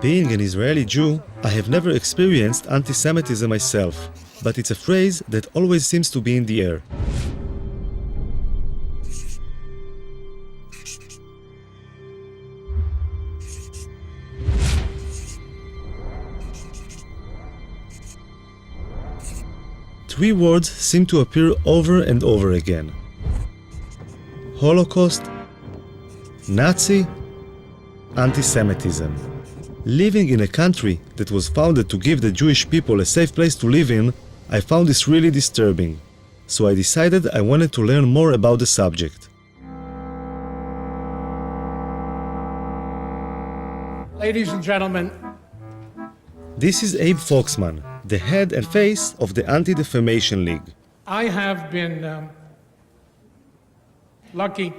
Being an Israeli Jew, I have never experienced anti-Semitism myself, but it's a phrase that always seems to be in the air. Three words seem to appear over and over again: Holocaust, Nazi, anti-Semitism. Living in a country that was founded to give the Jewish people a safe place to live in, I found this really disturbing. So I decided I wanted to learn more about the subject. Ladies and gentlemen, This is Abe Foxman, the head and face of the Anti-Defamation League. I have been lucky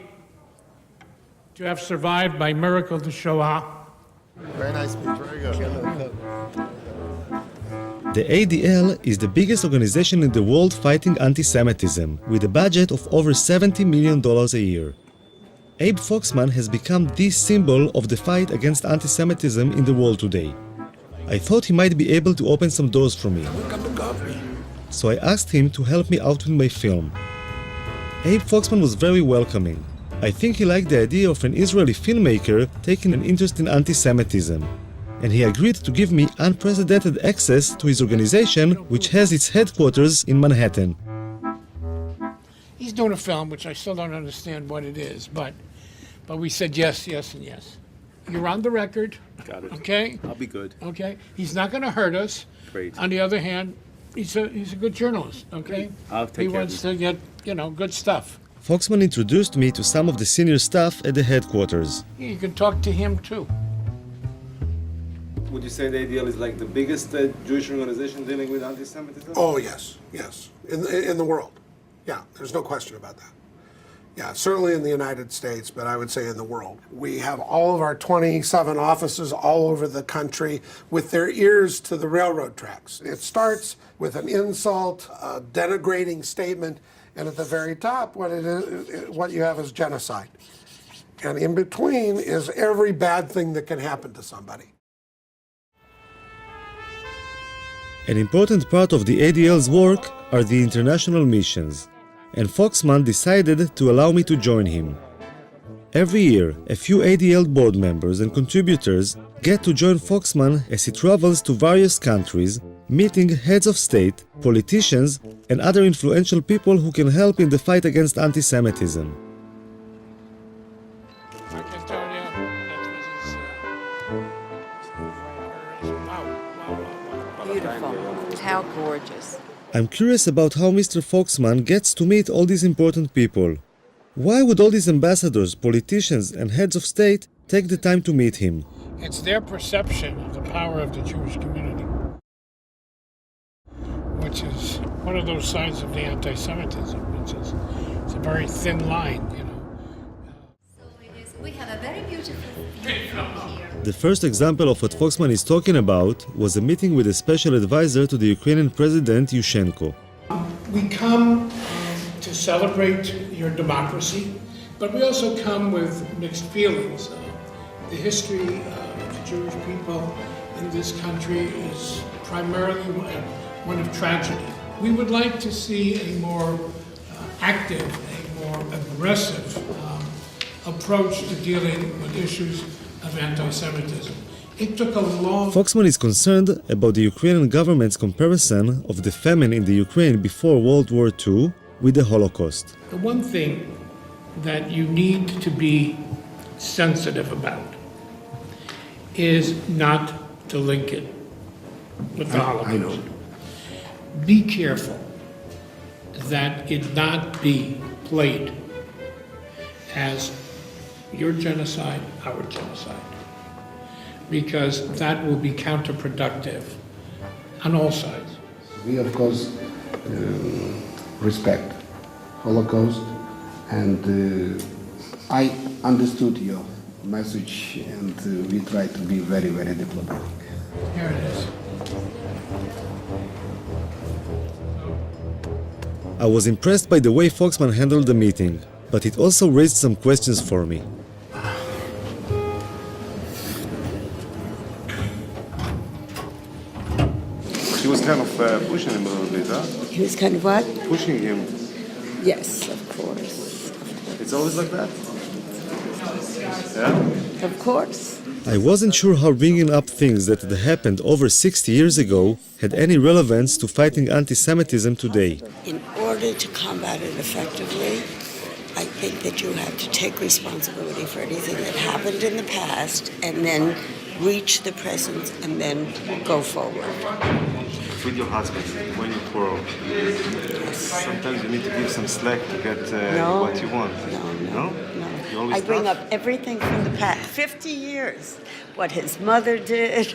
to have survived by miracle the Shoah. Very nice speech, very good. The ADL is the biggest organization in the world fighting anti-Semitism, with a budget of over $70 million a year. Abe Foxman has become the symbol of the fight against anti-Semitism in the world today. I thought he might be able to open some doors for me. So I asked him to help me out with my film. Abe Foxman was very welcoming. I think he liked the idea of an Israeli filmmaker taking an interest in anti-Semitism, and he agreed to give me unprecedented access to his organization, which has its headquarters in Manhattan. He's doing a film, which I still don't understand what it is, but we said yes, yes, and yes. You're on the record. Got it. Okay? I'll be good. Okay? He's not going to hurt us. Great. On the other hand, he's a good journalist, okay? I'll take He care of wants you. to get, good stuff. Foxman introduced me to some of the senior staff at the headquarters. You can talk to him, too. Would you say the ADL is like the biggest Jewish organization dealing with anti-Semitism? Oh, yes, yes, in the world. Yeah, there's no question about that. Yeah, certainly in the United States, but I would say in the world. We have all of our 27 offices all over the country with their ears to the railroad tracks. It starts with an insult, a denigrating statement, and at the very top, what you have is genocide. And in between is every bad thing that can happen to somebody. An important part of the ADL's work are the international missions, and Foxman decided to allow me to join him. Every year, a few ADL board members and contributors get to join Foxman as he travels to various countries, meeting heads of state, politicians, and other influential people who can help in the fight against anti-Semitism. I can tell you that Beautiful. How gorgeous. I'm curious about how Mr. Foxman gets to meet all these important people. Why would all these ambassadors, politicians, and heads of state take the time to meet him? It's their perception of the power of the Jewish community, which is one of those sides of the anti-Semitism, which is it's a very thin line, So it is. We have a very beautiful view from here. The first example of what Foxman is talking about was a meeting with a special advisor to the Ukrainian President Yushchenko. We come to celebrate your democracy, but we also come with mixed feelings. The history of the Jewish people in this country is primarily one of tragedy. We would like to see a more active, a more aggressive approach to dealing with issues of anti-Semitism. It took a long Foxman is concerned about the Ukrainian government's comparison of the famine in the Ukraine before World War II with the Holocaust. The one thing that you need to be sensitive about is not to link it with the Holocaust. Be careful that it not be played as your genocide, our genocide, because that will be counterproductive on all sides. We, of course, respect Holocaust, And I understood your message, and we try to be very, very diplomatic. Here it is. I was impressed by the way Foxman handled the meeting, but it also raised some questions for me. She was kind of pushing him a little bit, huh? He was kind of what? Pushing him. Yes, of course. It's always like that? Yeah? Of course. I wasn't sure how bringing up things that had happened over 60 years ago had any relevance to fighting anti-Semitism today. In order to combat it effectively, I think that you have to take responsibility for anything that happened in the past and then reach the present and then go forward. With your husband, when you quarrel, sometimes you need to give some slack to get what you want. No. You always I bring tough? up everything from the past, 50 years, what his mother did.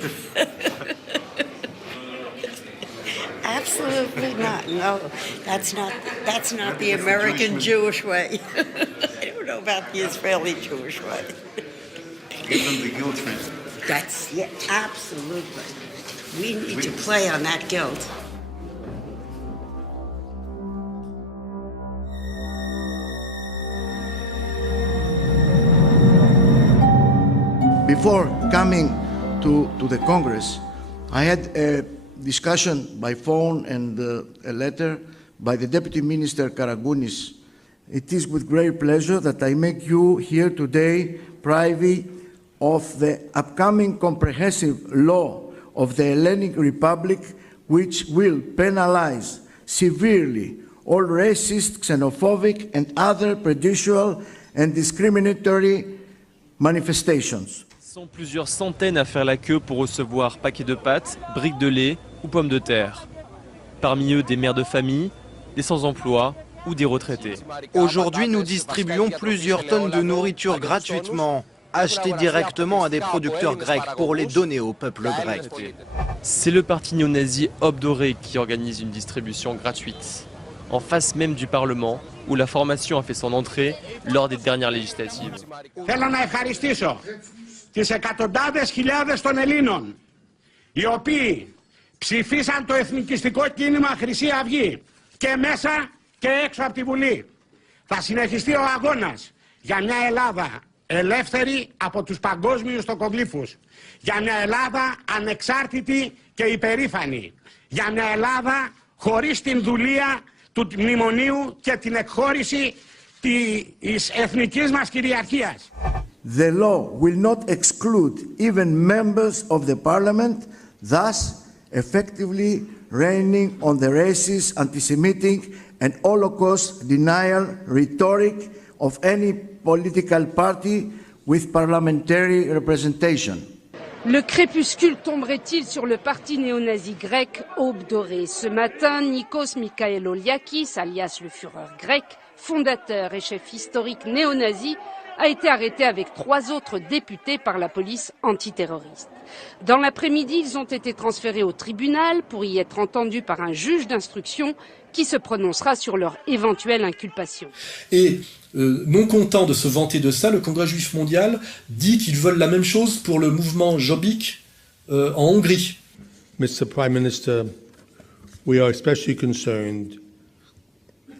Absolutely not. No, that's not the American Jewish way. I don't know about the Israeli Jewish way. Give them the guilt trip. That's, yeah, absolutely. We need to play on that guilt. Before coming to the Congress, I had a discussion by phone and a letter by the Deputy Minister Karagounis. It is with great pleasure that I make you here today privy of the upcoming comprehensive law of the Hellenic Republic, which will penalize severely all racist, xenophobic, and other prejudicial and discriminatory manifestations. Sont plusieurs centaines à faire la queue pour recevoir paquets de pâtes, briques de lait ou pommes de terre. Parmi eux, des mères de famille, des sans-emploi ou des retraités. Aujourd'hui, nous distribuons plusieurs tonnes de nourriture gratuitement, achetées directement à des producteurs grecs pour les donner au peuple grec. C'est le parti néo-nazi Aube Dorée qui organise une distribution gratuite, en face même du Parlement, où la formation a fait son entrée lors des dernières législatives. Θέλω να ευχαριστήσω τις εκατοντάδες χιλιάδες των Ελλήνων, οι οποίοι ψηφίσαν το εθνικιστικό κίνημα Χρυσή Αυγή και μέσα και έξω από τη Βουλή. Θα συνεχιστεί ο αγώνας για μια Ελλάδα ελεύθερη από τους παγκόσμιους τοκογλύφους, για μια Ελλάδα ανεξάρτητη και υπερήφανη, για μια Ελλάδα χωρίς την δουλεία του μνημονίου και την εκχώρηση της εθνικής μας κυριαρχίας. The law will not exclude even members of the parliament, thus effectively reining on the racist, anti-Semitic and Holocaust denial rhetoric of any political party with parliamentary representation. Le crépuscule tomberait-il sur le parti néo-nazi grec Aube Dorée? Ce matin, Nikos Michaeloliakis, alias le Führer grec, fondateur et chef historique néo-nazi, a été arrêté avec 3 autres députés par la police antiterroriste. Dans l'après-midi, ils ont été transférés au tribunal pour y être entendus par un juge d'instruction qui se prononcera sur leur éventuelle inculpation. Et non content de se vanter de ça, le Congrès juif mondial dit qu'ils veulent la même chose pour le mouvement Jobbik en Hongrie. Mr. Prime Minister, we are especially concerned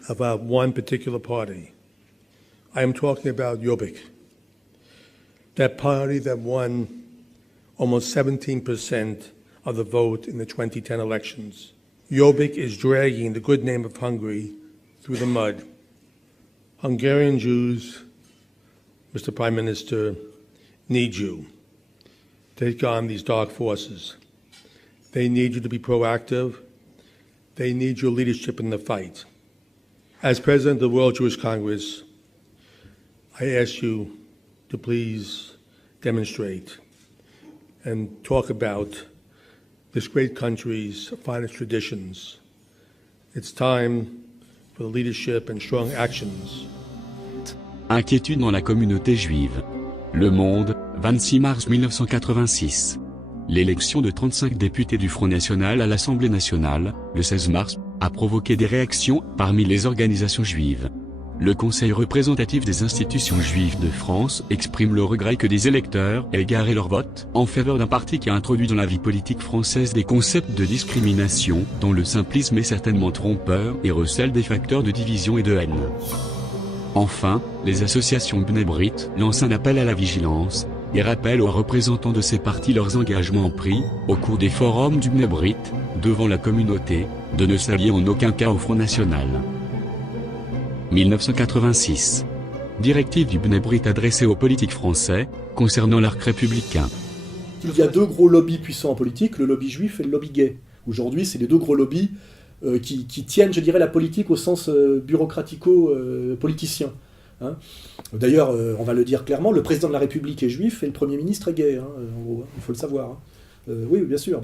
about one particular party. I am talking about Jobbik, that party that won almost 17% of the vote in the 2010 elections. Jobbik is dragging the good name of Hungary through the mud. Hungarian Jews, Mr. Prime Minister, need you to take on these dark forces. They need you to be proactive. They need your leadership in the fight. As President of the World Jewish Congress, I ask you to please demonstrate and talk about this great country's finest traditions. It's time for leadership and strong actions. Inquiétude dans la communauté juive. Le Monde, 26 mars 1986. L'élection de 35 députés du Front National à l'Assemblée nationale, le 16 mars, a provoqué des réactions parmi les organisations juives. Le Conseil représentatif des institutions juives de France exprime le regret que des électeurs aient égaré leur vote en faveur d'un parti qui a introduit dans la vie politique française des concepts de discrimination dont le simplisme est certainement trompeur et recèle des facteurs de division et de haine. Enfin, les associations Bnei Brit lancent un appel à la vigilance et rappellent aux représentants de ces partis leurs engagements pris au cours des forums du Bnei Brit devant la communauté de ne s'allier en aucun cas au Front National. 1986. Directive du Bnei Brit adressée aux politiques français concernant l'arc républicain. Il y a deux gros lobbies puissants en politique, le lobby juif et le lobby gay. Aujourd'hui, c'est les deux gros lobbies qui tiennent, je dirais, la politique au sens bureaucratico-politicien. Hein. D'ailleurs, on va le dire clairement, le président de la République est juif et le Premier ministre est gay, hein, en gros, il faut le savoir. Hein. Oui, bien sûr.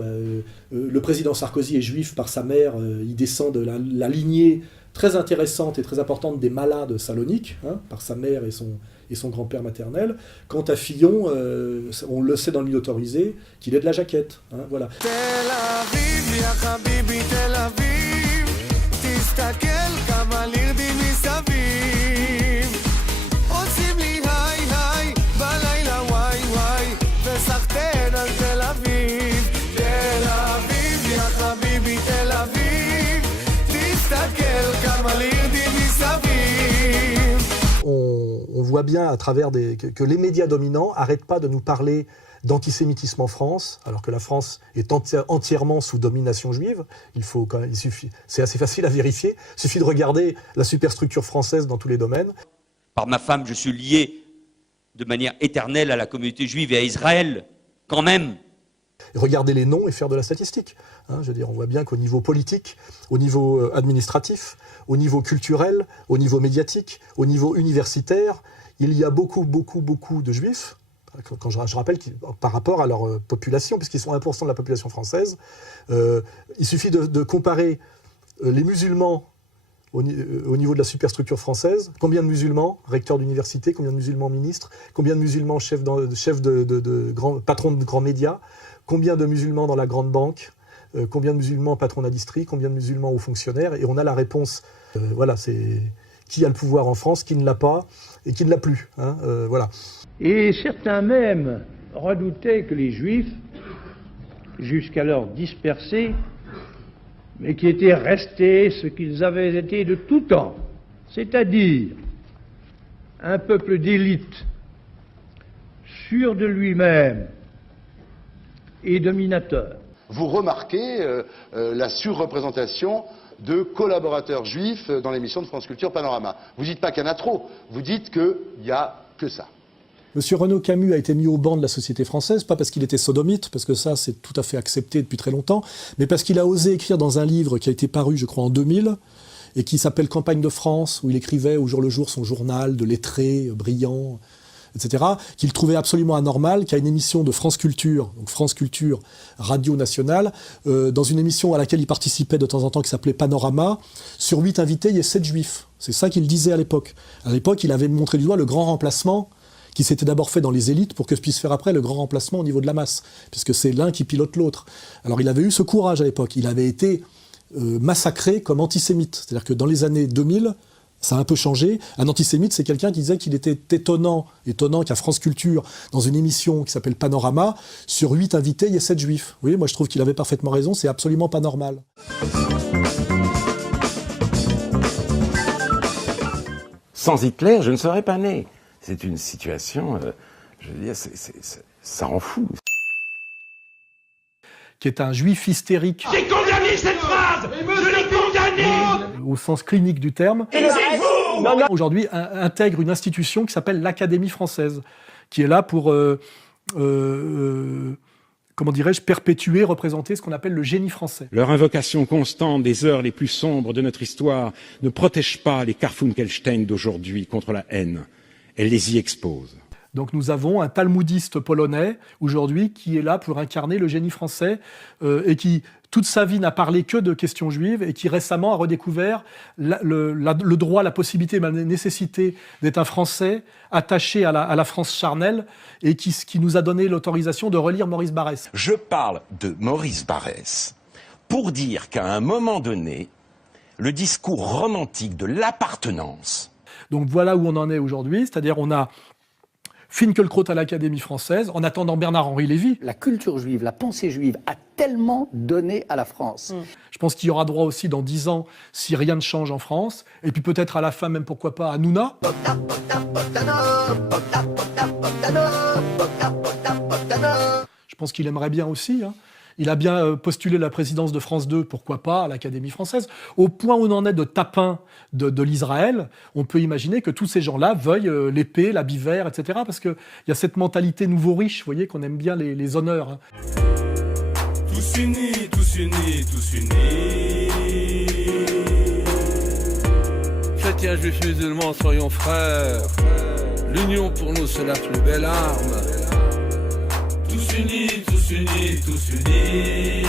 Le président Sarkozy est juif par sa mère, il descend de la lignée très intéressante et très importante des Malas de Salonique, hein, par sa mère et son grand-père maternel. Quant à Fillon, on le sait dans le milieu autorisé, qu'il est de la jaquette. Hein, voilà. On voit bien à travers que les médias dominants n'arrêtent pas de nous parler d'antisémitisme en France, alors que la France est entièrement sous domination juive. C'est assez facile à vérifier. Il suffit de regarder la superstructure française dans tous les domaines. Par ma femme, je suis lié de manière éternelle à la communauté juive et à Israël, quand même. Regarder les noms et faire de la statistique. Hein, je veux dire, on voit bien qu'au niveau politique, au niveau administratif, au niveau culturel, au niveau médiatique, au niveau universitaire, il y a beaucoup de juifs, quand je rappelle par rapport à leur population, puisqu'ils sont 1% de la population française. Il suffit de comparer les musulmans au niveau de la superstructure française. Combien de musulmans recteurs d'université, combien de musulmans ministres, combien de musulmans patrons de grands médias, combien de musulmans dans la grande banque, combien de musulmans patrons d'industrie, combien de musulmans hauts fonctionnaires, et on a la réponse. Voilà, c'est qui a le pouvoir en France, qui ne l'a pas et qui ne l'a plus. Hein, voilà. Et certains même redoutaient que les Juifs, jusqu'alors dispersés, mais qui étaient restés ce qu'ils avaient été de tout temps, c'est-à-dire un peuple d'élite, sûr de lui-même et dominateur. Vous remarquez la surreprésentation de collaborateurs juifs dans l'émission de France Culture Panorama. Vous dites pas qu'il y en a trop, vous dites qu'il n'y a que ça. Monsieur Renaud Camus a été mis au banc de la société française, pas parce qu'il était sodomite, parce que ça c'est tout à fait accepté depuis très longtemps, mais parce qu'il a osé écrire dans un livre qui a été paru, je crois, en 2000, et qui s'appelle Campagne de France, où il écrivait au jour le jour son journal de lettré, brillant, etc., qu'il trouvait absolument anormal qu'à une émission de France Culture, donc France Culture, Radio Nationale, dans une émission à laquelle il participait de temps en temps qui s'appelait Panorama, sur 8 invités, il y ait 7 juifs. C'est ça qu'il disait à l'époque. À l'époque, il avait montré du doigt le grand remplacement qui s'était d'abord fait dans les élites pour que se puisse faire après le grand remplacement au niveau de la masse, puisque c'est l'un qui pilote l'autre. Alors il avait eu ce courage à l'époque. Il avait été massacré comme antisémite. C'est-à-dire que dans les années 2000, ça a un peu changé. Un antisémite, c'est quelqu'un qui disait qu'il était étonnant qu'à France Culture, dans une émission qui s'appelle Panorama, sur 8 invités, il y ait 7 juifs. Vous voyez, moi je trouve qu'il avait parfaitement raison, c'est absolument pas normal. Sans Hitler, je ne serais pas né. C'est une situation, je veux dire, ça rend fou. Qui est un juif hystérique. J'ai condamné cette phrase. Je l'ai condamné. Au sens clinique du terme. Et c'est vous. Aujourd'hui, intègre une institution qui s'appelle l'Académie française, qui est là pour, comment dirais-je, perpétuer, représenter ce qu'on appelle le génie français. Leur invocation constante des heures les plus sombres de notre histoire ne protège pas les Karfunkelstein d'aujourd'hui contre la haine. Elle les y expose. Donc nous avons un talmudiste polonais aujourd'hui qui est là pour incarner le génie français et qui toute sa vie n'a parlé que de questions juives et qui récemment a redécouvert le droit, la possibilité, la nécessité d'être un Français attaché à la France charnelle et qui nous a donné l'autorisation de relire Maurice Barrès. Je parle de Maurice Barrès pour dire qu'à un moment donné, le discours romantique de l'appartenance Donc voilà où on en est aujourd'hui, c'est-à-dire on a Finkielkraut à l'Académie française, en attendant Bernard-Henri Lévy. La culture juive, la pensée juive a tellement donné à la France. Je pense qu'il y aura droit aussi dans 10 ans, si rien ne change en France, et puis peut-être à la fin, même pourquoi pas, à Nouna. Je pense qu'il aimerait bien aussi. Il a bien postulé la présidence de France 2, pourquoi pas, à l'Académie française. Au point où on en est de tapin de l'Israël, on peut imaginer que tous ces gens-là veuillent l'épée, la bivère, etc. Parce qu'il y a cette mentalité nouveau riche, vous voyez, qu'on aime bien les honneurs. Tous unis, tous unis, tous unis. Chrétiens, juifs, musulmans, soyons frères. L'union pour nous, c'est la plus belle arme. Tous unis, tous unis, tous unis.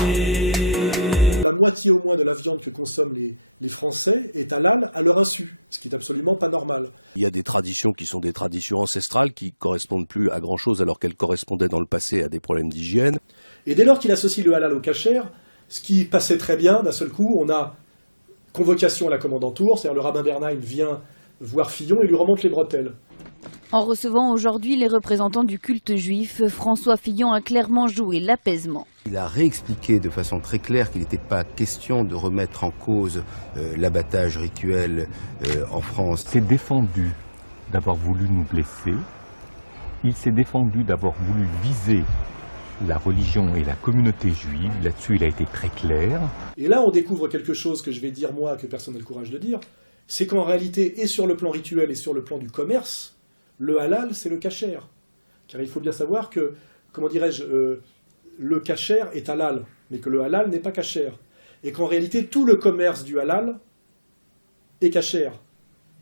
La moitié au moins de la viande que consomment les Français est halal à leur insu, ce qui est absolument pas normal. Il y a des traditions qui sont des traditions ancestrales qui correspondent plus à grand-chose alors qu'elles correspondaient dans le passé à des problèmes d'hygiène. Et dès lors qu'il associe le halal au kasher, ce qui passait très bien, d'un seul coup, on a convocation à la commandantour, c'est-à-dire le rabbin Bernheim vient voir Fillon et lui remonte les bretelles. En recevant aujourd'hui les représentants du culte juif, François Fillon a clairement joué l'apaisement. Il a réexpliqué de façon très claire qu'il n'était pas question de remettre en cause l'abattage rituel en France. Il s'est défendu d'avoir voulu nous blesser, il s'est défendu d'avoir voulu viser la religion et la communauté juive, là-dessus il a été très clair. Et là on découvre quelque chose que je vais dire moi, que personne n'a le courage de dire, c'est qu'en réalité, et sur le plan rituel et sur le plan du commerce, le halal, c'est le kasher. Car il faut bien savoir que, comment dirais-je, le kasher est halal, mais que le halal n'est pas kasher. Et qu'en réalité, tout le commerce du halal est kasher.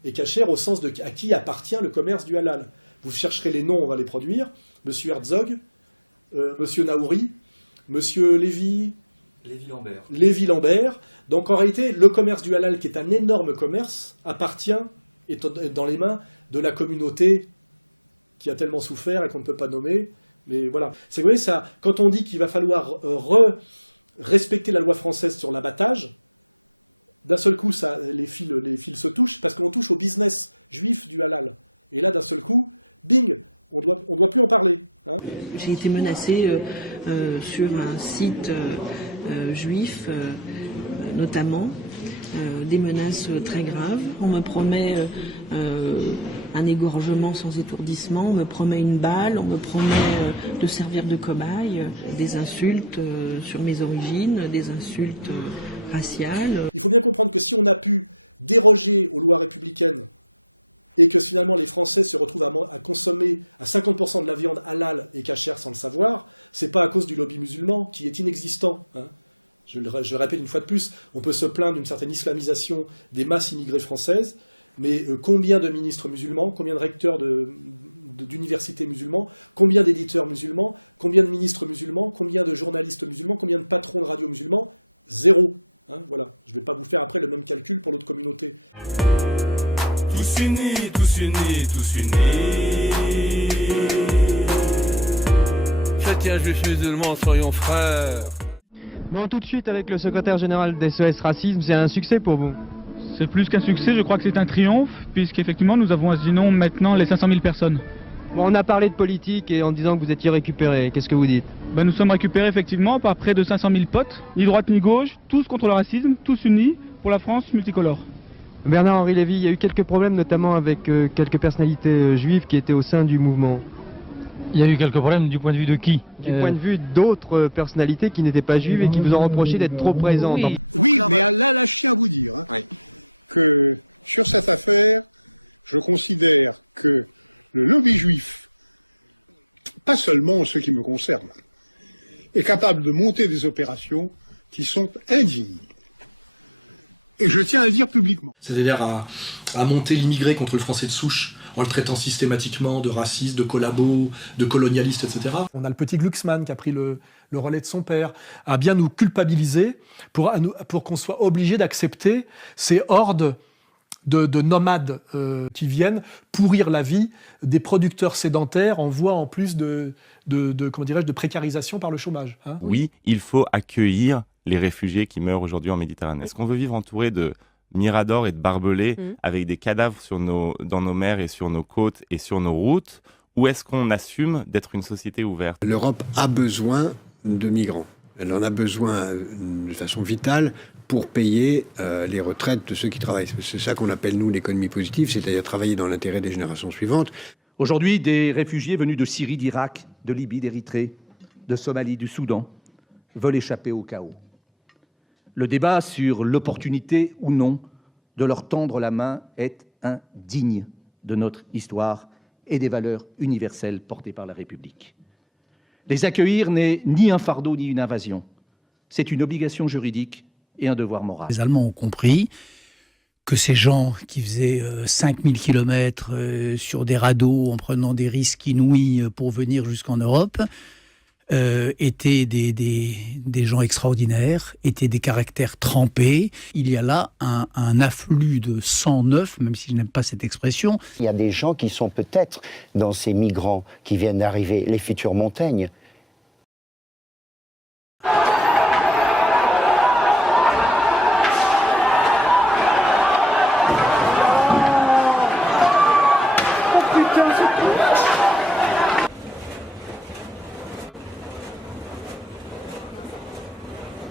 Et kasher au sens de à qui appartient le commerce du halal. Vous chercherez les noms, on va les produire. Monsieur Herzog, Monsieur Naouri, Monsieur Lévy-Lambert. Donc en réalité, le commerce du halal, qui est un énorme commerce, appartient, est dans les mains de la communauté qui a tellement souffert et qu'on ne peut pas nommer. Mais voilà. C'est, vous voyez, ça, quand on dit qu'il va falloir respecter la loi française sur l'abattage, d'un seul coup, ça, les fils se touchent, parce qu'on touche au business juif du halal. Et là, d'un seul coup, bing, on doit plus en parler. J'ai été menacée sur un site juif, notamment, des menaces très graves. On me promet un égorgement sans étourdissement, on me promet une balle, on me promet de servir de cobaye, des insultes sur mes origines, des insultes raciales. Il faut bien comprendre que si on a pu déroger aux lois républicaines et que finalement les Français se retrouvent à consommer à 50% de la viande halal et cachère sans le savoir, c'est pas à cause du lobby musulman qui est inexistant. Je le répète une fois de plus, on peut se plaindre d'une certaine islamisation des masses immigrées françaises, mais combien de ministres musulmans, combien de recteurs d'universités musulmans, combien d'éditeurs musulmans, combien de ministres musulmans, combien de journalistes musulmans, combien de patrons de radio musulmans? Zéro. Voilà. Je ne vais pas vous faire après le même calcul pour l'autre communauté. Tous unis, tous unis, tous unis. Chrétiens, juifs, musulmans, soyons frères. Bon, tout de suite avec le secrétaire général d'SOS Racisme, c'est un succès pour vous? C'est plus qu'un succès, je crois que c'est un triomphe, puisqu'effectivement nous avons sinon maintenant les 500 000 personnes. Bon, on a parlé de politique et en disant que vous étiez récupéré, qu'est-ce que vous dites? Nous sommes récupérés effectivement par près de 500 000 potes, ni droite ni gauche, tous contre le racisme, tous unis pour la France multicolore. Bernard-Henri Lévy, il y a eu quelques problèmes notamment avec quelques personnalités juives qui étaient au sein du mouvement. Il y a eu quelques problèmes du point de vue de qui? Du point de vue d'autres personnalités qui n'étaient pas juives et qui vous ont reproché d'être trop présentes. Oui, mais là, je tiens à vous dire que sur cette affaire, je considère que le lobby juif, pas seulement ce qui me concerne, est capable de monter des opérations qui sont indignes. Et je tiens à le dire publiquement. C'est-à-dire à monter l'immigré contre le français de souche, en le traitant systématiquement de raciste, de collabo, de colonialiste, etc. On a le petit Glucksmann qui a pris le relais de son père, à bien nous culpabiliser pour qu'on soit obligé d'accepter ces hordes de nomades qui viennent pourrir la vie des producteurs sédentaires en voie en plus de précarisation par le chômage. Oui, il faut accueillir les réfugiés qui meurent aujourd'hui en Méditerranée. Est-ce qu'on veut vivre entouré de miradors et de barbelés avec des cadavres dans nos mers et sur nos côtes et sur nos routes, ou est-ce qu'on assume d'être une société ouverte? L'Europe a besoin de migrants. Elle en a besoin de façon vitale pour payer les retraites de ceux qui travaillent. C'est ça qu'on appelle, nous, l'économie positive, c'est-à-dire travailler dans l'intérêt des générations suivantes. Aujourd'hui, des réfugiés venus de Syrie, d'Irak, de Libye, d'Érythrée, de Somalie, du Soudan, veulent échapper au chaos. Le débat sur l'opportunité ou non de leur tendre la main est indigne de notre histoire et des valeurs universelles portées par la République. Les accueillir n'est ni un fardeau ni une invasion. C'est une obligation juridique et un devoir moral. Les Allemands ont compris que ces gens qui faisaient 5000 kilomètres sur des radeaux en prenant des risques inouïs pour venir jusqu'en Europe étaient des gens extraordinaires, étaient des caractères trempés. Il y a là un afflux de sang neuf, même si je n'aime pas cette expression. Il y a des gens qui sont peut-être dans ces migrants qui viennent d'arriver, les futurs Montaigne.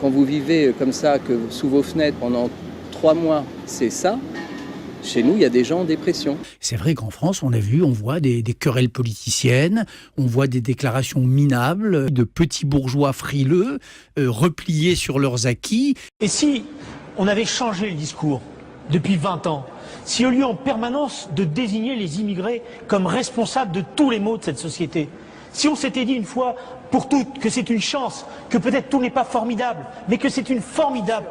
Quand vous vivez comme ça, que sous vos fenêtres pendant 3 mois, c'est ça, chez nous, il y a des gens en dépression. C'est vrai qu'en France, on voit des querelles politiciennes, on voit des déclarations minables de petits bourgeois frileux, repliés sur leurs acquis. Et si on avait changé le discours depuis 20 ans, si au lieu en permanence de désigner les immigrés comme responsables de tous les maux de cette société, si on s'était dit une fois pour toutes que c'est une chance, que peut-être tout n'est pas formidable, mais que c'est une formidable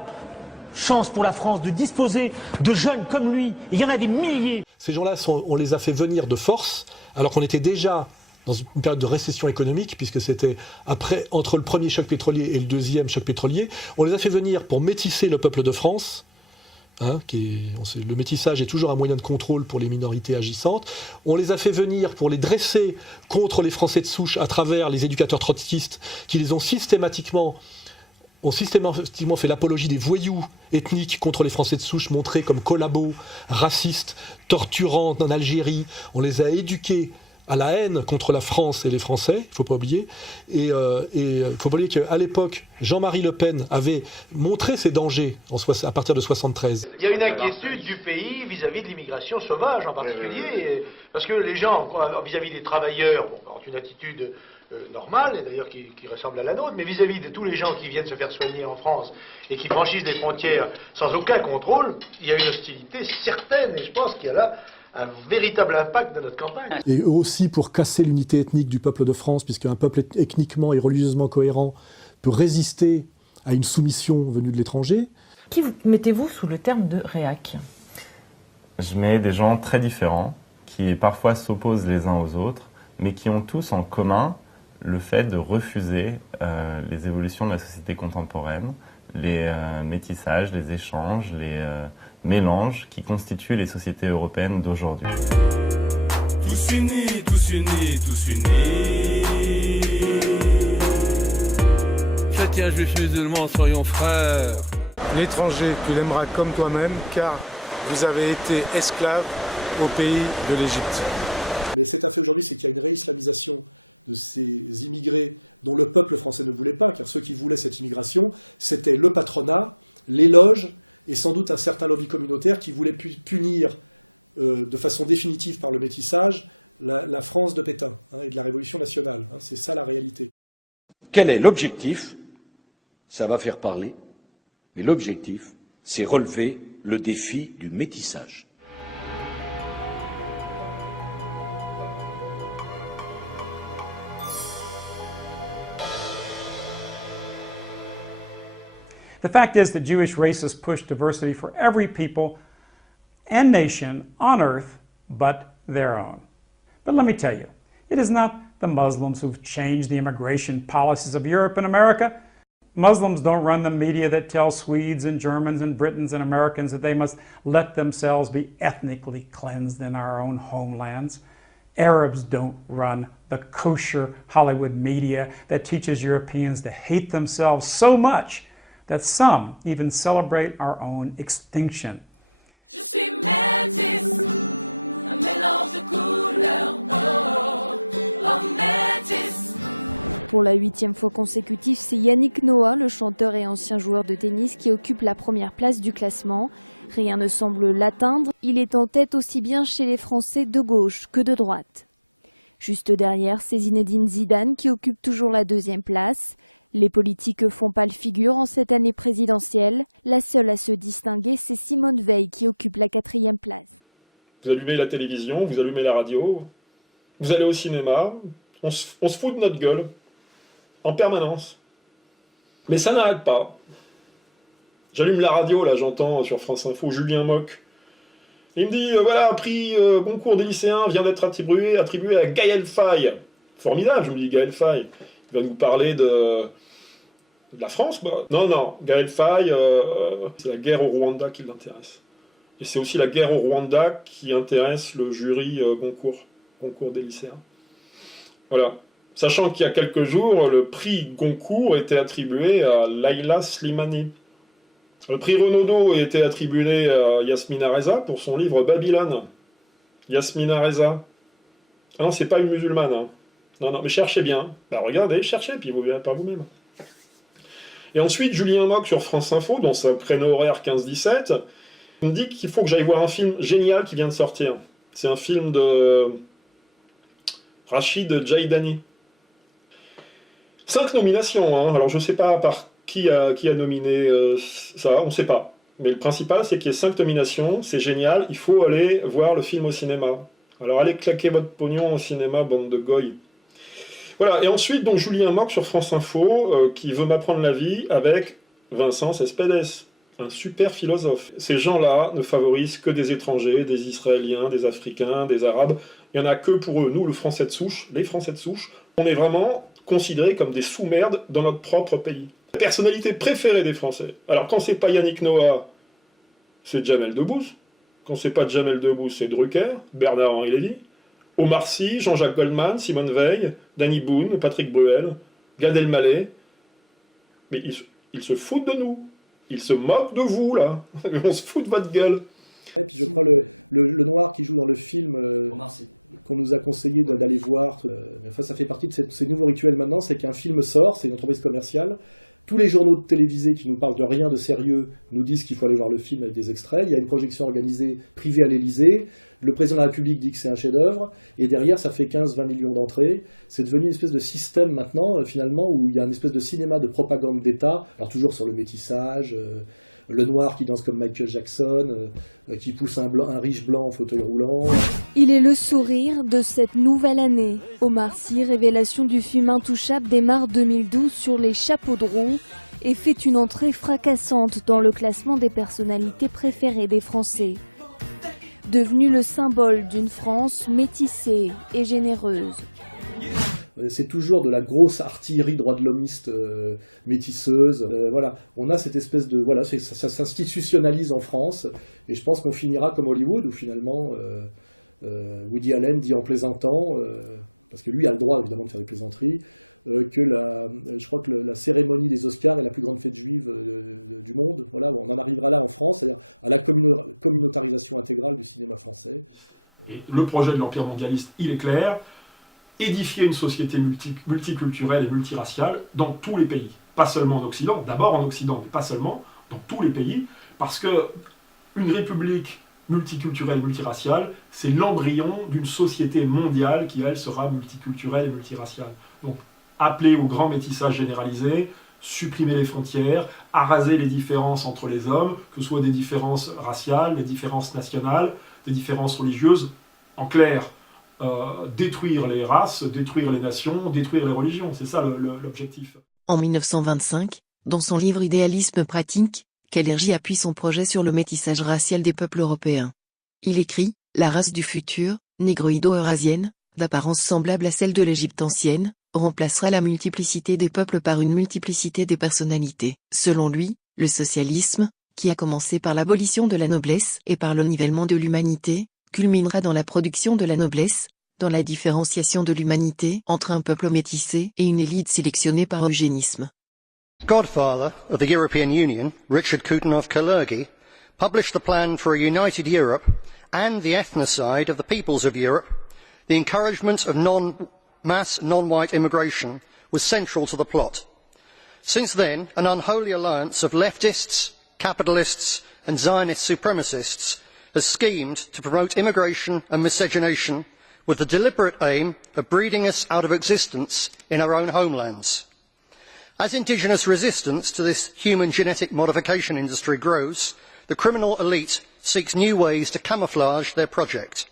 chance pour la France de disposer de jeunes comme lui, et il y en a des milliers. Ces gens-là, on les a fait venir de force, alors qu'on était déjà dans une période de récession économique, puisque c'était entre le premier choc pétrolier et le deuxième choc pétrolier. On les a fait venir pour métisser le peuple de France. Le métissage est toujours un moyen de contrôle pour les minorités agissantes. On les a fait venir pour les dresser contre les Français de souche à travers les éducateurs trotskistes qui les ont systématiquement fait l'apologie des voyous ethniques contre les Français de souche, montrés comme collabos, racistes, torturants en Algérie. On les a éduqués à la haine contre la France et les Français, il ne faut pas oublier. Et il ne faut pas oublier qu'à l'époque, Jean-Marie Le Pen avait montré ces dangers à partir de 1973. Il y a une inquiétude du pays vis-à-vis de l'immigration sauvage en particulier, parce que les gens, vis-à-vis des travailleurs, ont une attitude normale, et d'ailleurs qui ressemble à la nôtre, mais vis-à-vis de tous les gens qui viennent se faire soigner en France et qui franchissent des frontières sans aucun contrôle, il y a une hostilité certaine, et je pense qu'il y a là un véritable impact de notre campagne. Et aussi pour casser l'unité ethnique du peuple de France, puisqu'un peuple ethniquement et religieusement cohérent peut résister à une soumission venue de l'étranger. Qui mettez-vous sous le terme de réac? Je mets des gens très différents, qui parfois s'opposent les uns aux autres, mais qui ont tous en commun le fait de refuser les évolutions de la société contemporaine, les métissages, les échanges, les mélanges qui constituent les sociétés européennes d'aujourd'hui. Tous unis, tous unis, tous unis. Chrétiens, juifs, musulmans, soyons frères. L'étranger, tu l'aimeras comme toi-même, car vous avez été esclaves au pays de l'Égypte. Mais cet fait aujourd'hui, c'est qu'il y a une réislamisation de ces immigrés dont le peuple français ne voulait pas, car ceux qui voulaient cette immigration, c'était le patronat, les loges, et sans doute un certain lobby communautaire qui voulait punir de façon définitive par le métissage la France de Pétain et de la Révolution nationale. C'est ça la réalité. Quel est l'objectif? Ça va faire parler, mais l'objectif, c'est relever le défi du métissage. The fact is that Jewish racists push diversity for every people and nation on earth but their own. But let me tell you, it is not the Muslims who've changed the immigration policies of Europe and America. Muslims don't run the media that tells Swedes and Germans and Britons and Americans that they must let themselves be ethnically cleansed in our own homelands. Arabs don't run the kosher Hollywood media that teaches Europeans to hate themselves so much that some even celebrate our own extinction. Je suis métisse, un mélange de couleurs, métisse. Pour la 8e fois consécutive, c'est Yannick Noah, le chanteur et ancien joueur de tennis, qui occupe la première place du classement. Rien ne semble l'atteindre, il est en tête aussi bien chez les Français de gauche que de droite. Juste derrière, c'est Zinedine Zidane qui occupe toujours la 2e place. Les politiques font pâle figure en cette année présidentielle. La seule à se distinguer, c'est Simone Veil qui occupe la 4e place. Vous allumez la télévision, vous allumez la radio, vous allez au cinéma, on se fout de notre gueule, en permanence. Mais ça n'arrête pas. J'allume la radio, là j'entends sur France Info Julien Mock. Il me dit, voilà, un prix Goncourt des lycéens vient d'être attribué à Gaël Faye. Formidable, je me dis, Gaël Faye. Il va nous parler de la France, quoi. Non, Gaël Faye, c'est la guerre au Rwanda qui l'intéresse. Et c'est aussi la guerre au Rwanda qui intéresse le jury Goncourt des lycéens. Voilà. Sachant qu'il y a quelques jours, le prix Goncourt était attribué à Laila Slimani. Le prix Renaudot a été attribué à Yasmina Reza pour son livre Babylone. Yasmina Reza. Ah non, c'est pas une musulmane. Hein. Non, mais cherchez bien. Bah regardez, cherchez, puis vous verrez par vous-même. Et ensuite, Julien Mock sur France Info, dans son créneau horaire 15-17, me dit qu'il faut que j'aille voir un film génial qui vient de sortir. C'est un film de Rachid Jaïdani. 5 nominations, hein. Alors je sais pas par qui a nominé ça, on sait pas. Mais le principal, c'est qu'il y ait 5 nominations, c'est génial, il faut aller voir le film au cinéma. Alors allez claquer votre pognon au cinéma, bande de goy. Voilà, et ensuite, donc Julien Mock sur France Info, qui veut m'apprendre la vie avec Vincent Cespedes, un super philosophe. Ces gens-là ne favorisent que des étrangers, des Israéliens, des Africains, des Arabes. Il n'y en a que pour eux. Nous, les Français de souche, on est vraiment considérés comme des sous-merdes dans notre propre pays. La personnalité préférée des Français. Alors quand c'est pas Yannick Noah, c'est Jamel Debbouze. Quand c'est pas Jamel Debbouze, c'est Drucker, Bernard-Henri Lévy, Omar Sy, Jean-Jacques Goldman, Simone Veil, Danny Boone, Patrick Bruel, Gad Elmaleh. Mais ils se foutent de nous. Ils se moquent de vous, là. On se fout de votre gueule. Et puis je crois le noir qui joue dans le film qu'on nous a conseillé d'aller voir, enfin, ça fait partie de ces nouveaux rituels maintenant, c'est qu'un film sort, c'est une entreprise commerciale, tous les journaux télévisés qui nous parlent de rien de sérieux nous disent qu'il faut aller voir le film avec des extraits, il y a une projection organisée privée à l'Élysée, le président de la République dit que c'est un chef-d'œuvre, et derrière ça fait 15-20 millions d'entrées, c'est devenu une espèce de système maintenant, finalement, où il y a une espèce de cinéma de propagande d'État, alors toujours sur le métissage, le noir qui danse comme Michael Jackson, qui pousse un riche blanc en fauteuil roulant. Il est le sourire de cette nouvelle année. Omar Sy, révélation du film Intouchable, démarre 2012 sur les chapeaux de roue et fait une entrée fracassante dans le classement des personnalités préférées des Français. Devenu le symbole d'une France métissée et généreuse. C'est toujours de la grosse artillerie droit de l'homiste métisseuse. Voilà, on a cette espèce de ça s'institutionnalise en France, et je pense qu'on finira comme Hollywood où finalement Woody Allen dit en plaisantant, parce que lui a le droit évidemment de faire des plaisanteries, je crois que la cérémonie des Oscars est la plus grande fête juive du monde. Voilà, on en arrivera là en France, c'est-à-dire à la communautarisation intégrale du cinéma français. Et le projet de l'Empire mondialiste, il est clair. Édifier une société multiculturelle et multiraciale dans tous les pays. Pas seulement en Occident, d'abord en Occident, mais pas seulement, dans tous les pays, parce qu'une république multiculturelle et multiraciale, c'est l'embryon d'une société mondiale qui, elle, sera multiculturelle et multiraciale. Donc, appeler au grand métissage généralisé, supprimer les frontières, araser les différences entre les hommes, que ce soit des différences raciales, des différences nationales, des différences religieuses, en clair, détruire les races, détruire les nations, détruire les religions. C'est ça l'objectif. En 1925, dans son livre Idéalisme pratique, Kalergi appuie son projet sur le métissage racial des peuples européens. Il écrit « La race du futur, négroïdo-eurasienne, d'apparence semblable à celle de l'Égypte ancienne, remplacera la multiplicité des peuples par une multiplicité des personnalités. » Selon lui, le socialisme, qui a commencé par l'abolition de la noblesse et par le nivellement de l'humanité, culminera dans la production de la noblesse, dans la différenciation de l'humanité entre un peuple métissé et une élite sélectionnée par eugénisme. Godfather of the European Union, Richard Coudenhove-Kalergi, published the plan for a united Europe and the ethnocide of the peoples of Europe, the encouragement of mass non-white immigration was central to the plot. Since then, an unholy alliance of leftists, capitalists and Zionist supremacists has schemed to promote immigration and miscegenation with the deliberate aim of breeding us out of existence in our own homelands. As indigenous resistance to this human genetic modification industry grows, the criminal elite seeks new ways to camouflage their project.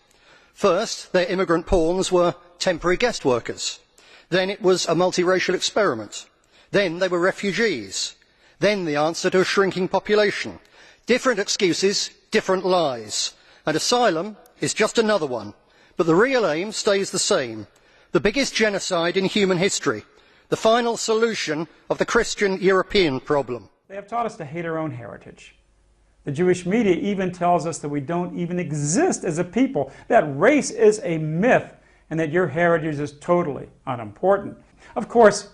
First, their immigrant pawns were temporary guest workers. Then it was a multiracial experiment. Then they were refugees. Then the answer to a shrinking population. Different excuses, different lies. And asylum is just another one. But the real aim stays the same. The biggest genocide in human history. The final solution of the Christian European problem. They have taught us to hate our own heritage. The Jewish media even tells us that we don't even exist as a people, that race is a myth, and that your heritage is totally unimportant. Of course,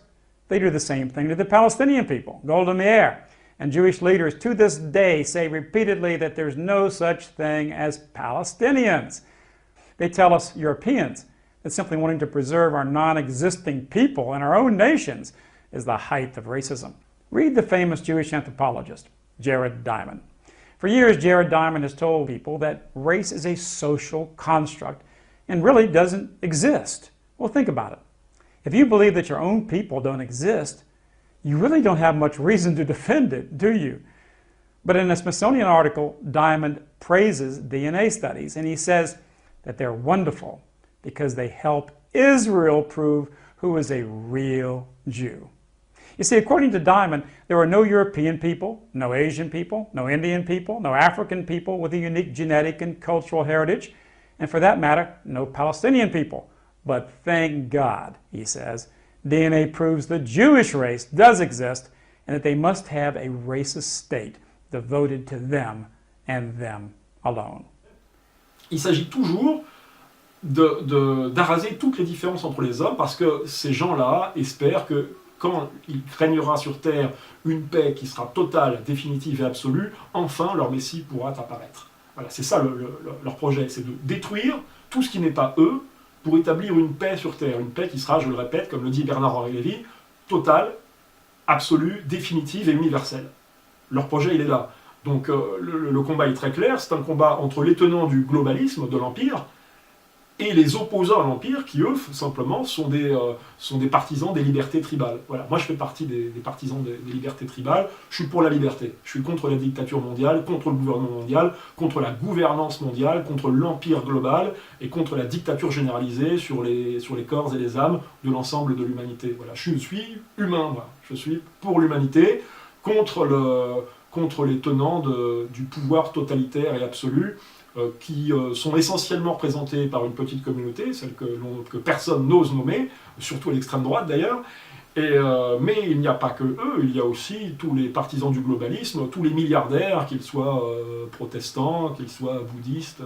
they do the same thing to the Palestinian people. Golda Meir and Jewish leaders to this day say repeatedly that there's no such thing as Palestinians. They tell us Europeans that simply wanting to preserve our non-existing people and our own nations is the height of racism. Read the famous Jewish anthropologist, Jared Diamond. For years, Jared Diamond has told people that race is a social construct and really doesn't exist. Well, think about it. If you believe that your own people don't exist, you really don't have much reason to defend it, do you? But in a Smithsonian article, Diamond praises DNA studies, and he says that they're wonderful because they help Israel prove who is a real Jew. You see, according to Diamond, there are no European people, no Asian people, no Indian people, no African people with a unique genetic and cultural heritage, and for that matter, no Palestinian people. But thank God, he says, DNA proves the Jewish race does exist and that they must have a racist state devoted to them and them alone. Il s'agit toujours d'araser toutes les différences entre les hommes parce que ces gens-là espèrent que quand il régnera sur Terre une paix qui sera totale, définitive et absolue, enfin leur Messie pourra apparaître. Voilà, c'est ça leur projet, c'est de détruire tout ce qui n'est pas eux pour établir une paix sur Terre. Une paix qui sera, je le répète, comme le dit Bernard-Henri Lévy, totale, absolue, définitive et universelle. Leur projet, il est là. Donc le combat est très clair, c'est un combat entre les tenants du globalisme, de l'Empire, et les opposants à l'Empire qui, eux, simplement, sont des partisans des libertés tribales. Voilà. Moi, je fais partie des partisans des libertés tribales. Je suis pour la liberté. Je suis contre la dictature mondiale, contre le gouvernement mondial, contre la gouvernance mondiale, contre l'empire global et contre la dictature généralisée sur les corps et les âmes de l'ensemble de l'humanité. Voilà. Je suis humain, moi. Je suis pour l'humanité, contre les tenants du pouvoir totalitaire et absolu, qui sont essentiellement représentés par une petite communauté, celle que personne n'ose nommer, surtout à l'extrême droite d'ailleurs. Mais il n'y a pas que eux, il y a aussi tous les partisans du globalisme, tous les milliardaires, qu'ils soient protestants, qu'ils soient bouddhistes.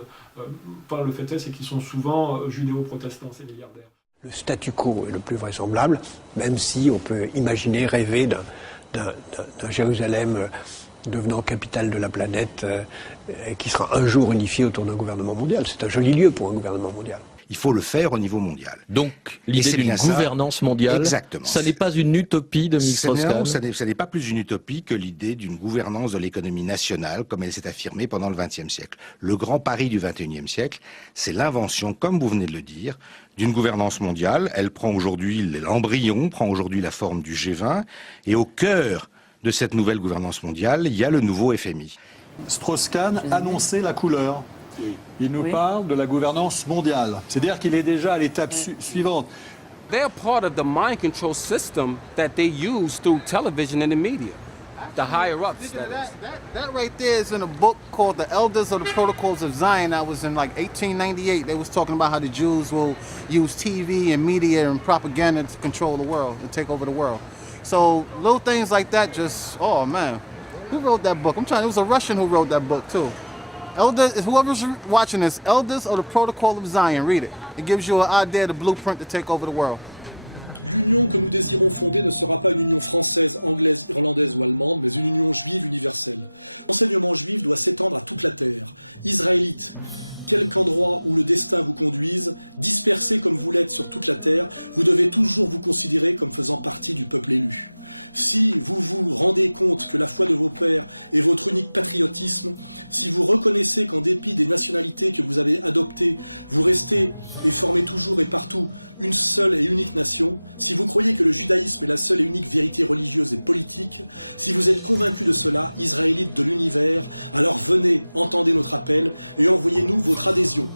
Enfin, le fait est, c'est qu'ils sont souvent judéo-protestants, ces milliardaires. Le statu quo est le plus vraisemblable, même si on peut imaginer, rêver d'un Jérusalem devenant capitale de la planète, qui sera un jour unifié autour d'un gouvernement mondial. C'est un joli lieu pour un gouvernement mondial. Il faut le faire au niveau mondial. Donc, l'idée d'une gouvernance mondiale, exactement. Ça n'est pas une utopie de Strauss-Kahn. Ça n'est pas plus une utopie que l'idée d'une gouvernance de l'économie nationale, comme elle s'est affirmée pendant le XXe siècle. Le grand pari du XXIe siècle, c'est l'invention, comme vous venez de le dire, d'une gouvernance mondiale. Elle prend aujourd'hui, l'embryon prend aujourd'hui la forme du G20, et au cœur de cette nouvelle gouvernance mondiale, il y a le nouveau FMI. Strauss-Kahn annonçait la couleur. Il nous parle de la gouvernance mondiale. C'est-à-dire qu'il est déjà à l'étape suivante. They're part of the mind control system that they use through television and the media. The higher ups. That right there is in a book called The Elders of the Protocols of Zion. That was in like 1898. They was talking about how the Jews will use TV and media and propaganda to control the world and take over the world. So little things like that just, oh man, who wrote that book? It was a Russian who wrote that book too. Elders, whoever's watching this, Elders of the Protocol of Zion, read it. It gives you an idea, the blueprint to take over the world. L'union que nous désirons fonder ne sera pas une union française, anglaise, irlandaise ou allemande, mais une union juive universelle. L'enseignement juif doit s'étendre à toute la terre. Israélites, quelque endroit où le destin vous conduise, dispersés comme vous l'êtes sur toute la terre, vous devez toujours vous considérer comme faisant partie du peuple élu. Si vous vous rendez compte que la foi de vos pères est votre unique patriotisme, si vous reconnaissez qu'en dépit des nationalités que vous avez adoptées, vous restez et formez toujours et partout une seule et unique nation, si vous croyez que le judaïsme est la seule et unique vérité religieuse et politique, si vous êtes convaincus de cela, Israélites de l'univers, alors venez, entendez notre appel et envoyez-nous votre adhésion.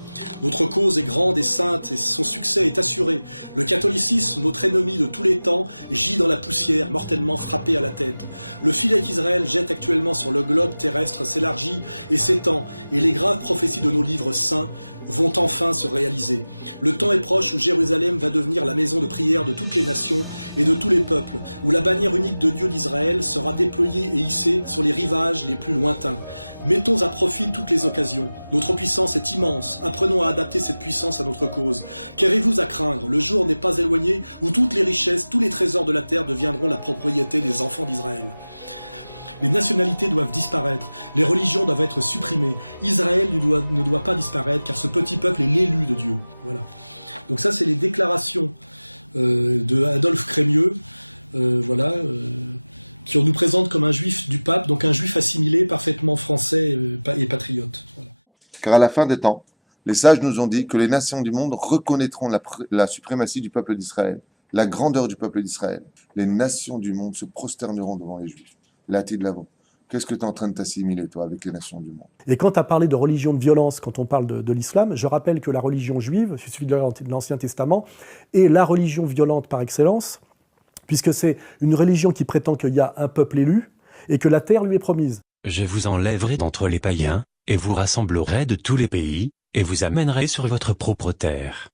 Notre cause est grande et sainte et son succès est assuré. Le catholicisme, notre ennemi de tous les temps, gît dans la poussière, mortellement frappé à la tête. Le filet qu'Israël jette actuellement sur le globe terrestre s'élargit et s'étend, et les graves prophéties de nos livres saints vont enfin se réaliser. Le temps est proche où Jérusalem va devenir la maison de prière de toutes les nations et de tous les peuples, où la bannière unique de Dieu d'Israël sera déployée et hissée sur les rivages les plus lointains. Mettons à profit toutes les occasions. Notre puissance est immense. Apprenons à adapter cette puissance à notre cause. Qu'avez-vous à craindre? Le jour n'est pas éloigné où toutes les richesses, tous les trésors de la terre deviendront la propriété des enfants d'Israël. Les nationalités doivent disparaître, les religions doivent être supprimées. Israël ne doit pas disparaître car ce petit peuple est l'élu de Dieu. Voilà. Donc ça, c'est les déclarations de Adolphe Crémieux, qui nous présente comme un juif du pape, donc un juif assimilé, parfaitement français et patriote. Voilà. Car à la fin des temps, les sages nous ont dit que les nations du monde reconnaîtront la suprématie du peuple d'Israël, la grandeur du peuple d'Israël. Les nations du monde se prosterneront devant les juifs. Là, tu es de l'avant. Qu'est-ce que tu es en train de t'assimiler, toi, avec les nations du monde? Et quand tu as parlé de religion de violence, quand on parle de l'islam, je rappelle que la religion juive, je suis de l'Ancien Testament, est la religion violente par excellence, puisque c'est une religion qui prétend qu'il y a un peuple élu et que la terre lui est promise. Je vous enlèverai d'entre les païens, et vous rassemblerai de tous les pays, et vous amènerai sur votre propre terre.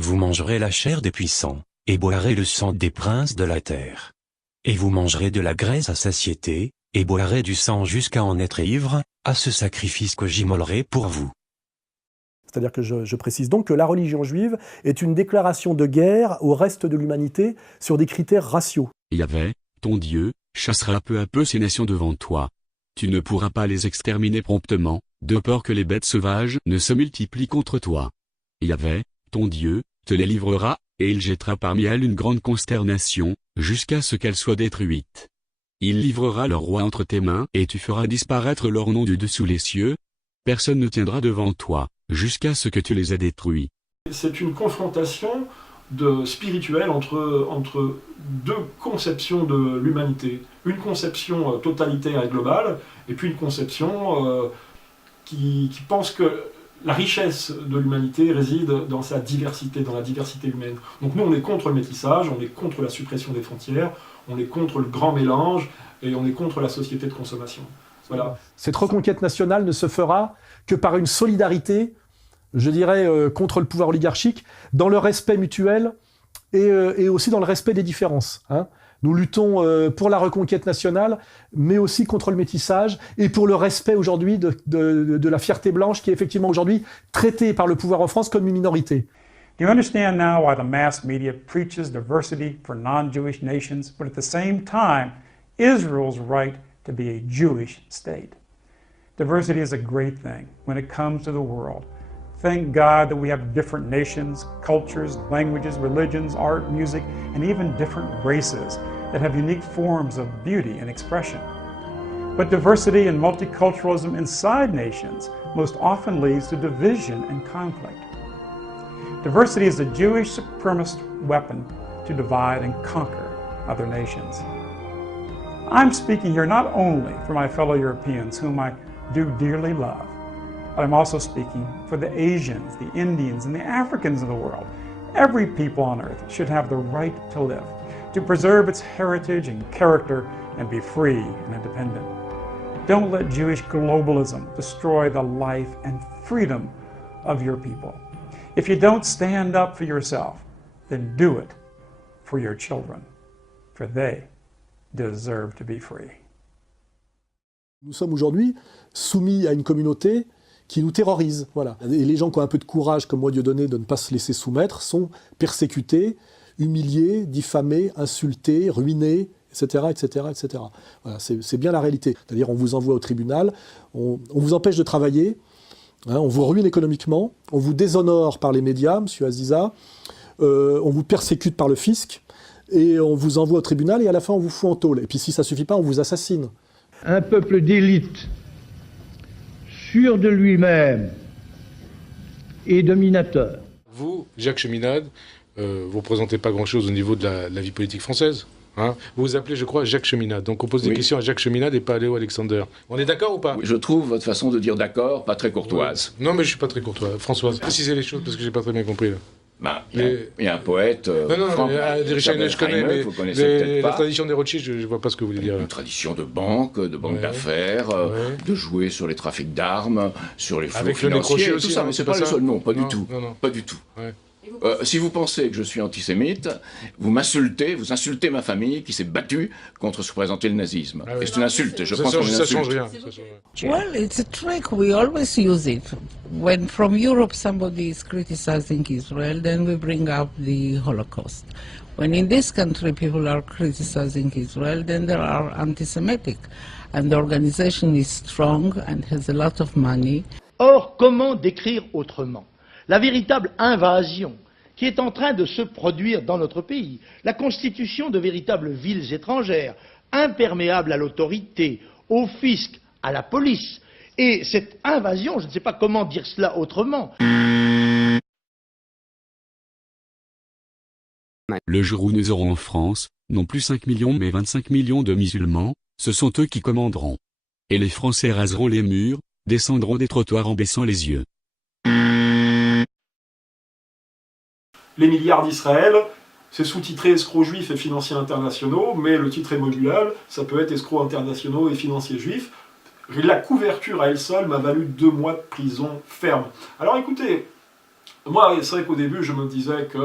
Vous mangerez la chair des puissants, et boirez le sang des princes de la terre. Et vous mangerez de la graisse à satiété, et boirez du sang jusqu'à en être ivre, à ce sacrifice que j'immolerai pour vous. C'est-à-dire que je précise donc que la religion juive est une déclaration de guerre au reste de l'humanité sur des critères raciaux. Yahvé, ton Dieu, chassera peu à peu ces nations devant toi. Tu ne pourras pas les exterminer promptement, de peur que les bêtes sauvages ne se multiplient contre toi. Yahvé, ton Dieu, te les livrera, et il jettera parmi elles une grande consternation, jusqu'à ce qu'elles soient détruites. Il livrera leur roi entre tes mains, et tu feras disparaître leur nom du dessous les cieux. Personne ne tiendra devant toi, jusqu'à ce que tu les aies détruits. C'est une confrontation spirituelle entre deux conceptions de l'humanité. Une conception totalitaire et globale, et puis une conception qui pense que la richesse de l'humanité réside dans sa diversité, dans la diversité humaine. Donc nous, on est contre le métissage, on est contre la suppression des frontières, on est contre le grand mélange, et on est contre la société de consommation. Voilà. Cette reconquête nationale ne se fera que par une solidarité, je dirais, contre le pouvoir oligarchique, dans le respect mutuel et aussi dans le respect des différences. Hein. Nous luttons pour la reconquête nationale, mais aussi contre le métissage et pour le respect aujourd'hui de la fierté blanche qui est effectivement aujourd'hui traitée par le pouvoir en France comme une minorité. Do you understand now why the mass media preaches diversity for non-Jewish nations, but at the same time, Israel's right to be a Jewish state? Diversity is a great thing when it comes to the world. Thank God that we have different nations, cultures, languages, religions, art, music, and even different races that have unique forms of beauty and expression. But diversity and multiculturalism inside nations most often leads to division and conflict. Diversity is the Jewish supremacist weapon to divide and conquer other nations. I'm speaking here not only for my fellow Europeans, whom I do dearly love, but I'm also speaking for the Asians, the Indians, and the Africans of the world. Every people on earth should have the right to live, to preserve its heritage and character, and be free and independent. Don't let Jewish globalism destroy the life and freedom of your people. If you don't stand up for yourself, then do it for your children, for they deserve to be free. Nous sommes aujourd'hui soumis à une communauté qui nous terrorise. Voilà. Et les gens qui ont un peu de courage, comme moi Dieudonné, de ne pas se laisser soumettre, sont persécutés, humiliés, diffamés, insultés, ruinés, etc., etc., etc. Voilà, c'est bien la réalité. C'est-à-dire, on vous envoie au tribunal, on vous empêche de travailler, hein, on vous ruine économiquement, on vous déshonore par les médias, M. Aziza, on vous persécute par le fisc, et on vous envoie au tribunal, et à la fin, on vous fout en tôle. Et puis, si ça ne suffit pas, on vous assassine. Un peuple d'élite, sûr de lui-même et dominateur. Vous, Jacques Cheminade, vous représentez pas grand-chose au niveau de la vie politique française. Hein, vous vous appelez, je crois, Jacques Cheminade. Donc on pose des questions à Jacques Cheminade et pas à Léo Alexander. On est d'accord ou pas? Oui, je trouve votre façon de dire d'accord pas très courtoise. Oui. Non, mais je suis pas très courtois. Françoise, précisez les choses parce que j'ai pas très bien compris là. Il y a un poète. Non, Richard, je connais, mais vous connaissez peut-être pas. La tradition des Rothschild, je vois pas ce que vous voulez dire. Une tradition de banque d'affaires, de jouer sur les trafics d'armes, sur les flux financiers, aussi, tout ça. Mais c'est pas le seul. Non, pas du tout. Pas du tout. Si vous pensez que je suis antisémite, vous insultez ma famille qui s'est battue contre ce que représentait le nazisme. Et c'est une insulte. Je pense qu'on ça change rien. Well, it's a trick. We always use it. When from Europe somebody is criticizing Israel, then we bring up the Holocaust. When in this country people are criticizing Israel, then they are anti-Semitic. And the organization is strong and has a lot of money. Or, comment décrire autrement la véritable invasion qui est en train de se produire dans notre pays, la constitution de véritables villes étrangères, imperméables à l'autorité, au fisc, à la police, et cette invasion, je ne sais pas comment dire cela autrement. Le jour où nous aurons en France, non plus 5 millions mais 25 millions de musulmans, ce sont eux qui commanderont. Et les Français raseront les murs, descendront des trottoirs en baissant les yeux. Les milliards d'Israël, c'est sous-titré escrocs juifs et financiers internationaux, mais le titre est modulable, ça peut être escrocs internationaux et financiers juifs. La couverture à elle seule m'a valu 2 mois de prison ferme. Alors écoutez, moi c'est vrai qu'au début je me disais que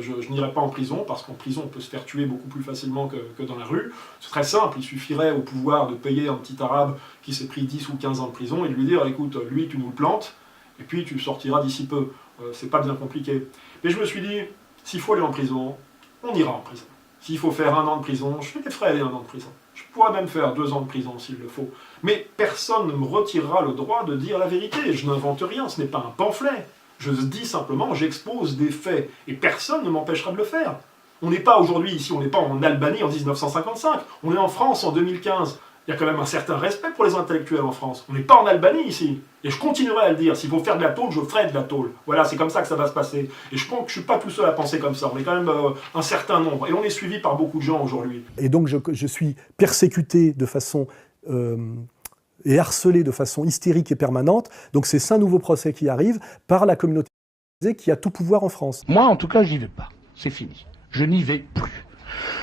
je n'irais pas en prison, parce qu'en prison on peut se faire tuer beaucoup plus facilement que dans la rue. C'est très simple, il suffirait au pouvoir de payer un petit arabe qui s'est pris 10 ou 15 ans de prison et de lui dire écoute, lui tu nous le plantes, et puis tu sortiras d'ici peu. C'est pas bien compliqué. Mais je me suis dit, s'il faut aller en prison, on ira en prison. S'il faut faire 1 an de prison, je fais des frais aller 1 an de prison. Je pourrais même faire 2 ans de prison s'il le faut. Mais personne ne me retirera le droit de dire la vérité. Je n'invente rien, ce n'est pas un pamphlet. Je dis simplement, j'expose des faits. Et personne ne m'empêchera de le faire. On n'est pas aujourd'hui ici, on n'est pas en Albanie en 1955. On est en France en 2015. Il y a quand même un certain respect pour les intellectuels en France. On n'est pas en Albanie ici. Et je continuerai à le dire. S'il faut faire de la tôle, je ferai de la tôle. Voilà, c'est comme ça que ça va se passer. Et je pense que je ne suis pas tout seul à penser comme ça. On est quand même un certain nombre. Et on est suivi par beaucoup de gens aujourd'hui. Et donc je suis persécuté de façon... et harcelé de façon hystérique et permanente. Donc c'est ça un nouveau procès qui arrive par la communauté qui a tout pouvoir en France. Moi, en tout cas, j'y vais pas. C'est fini. Je n'y vais plus.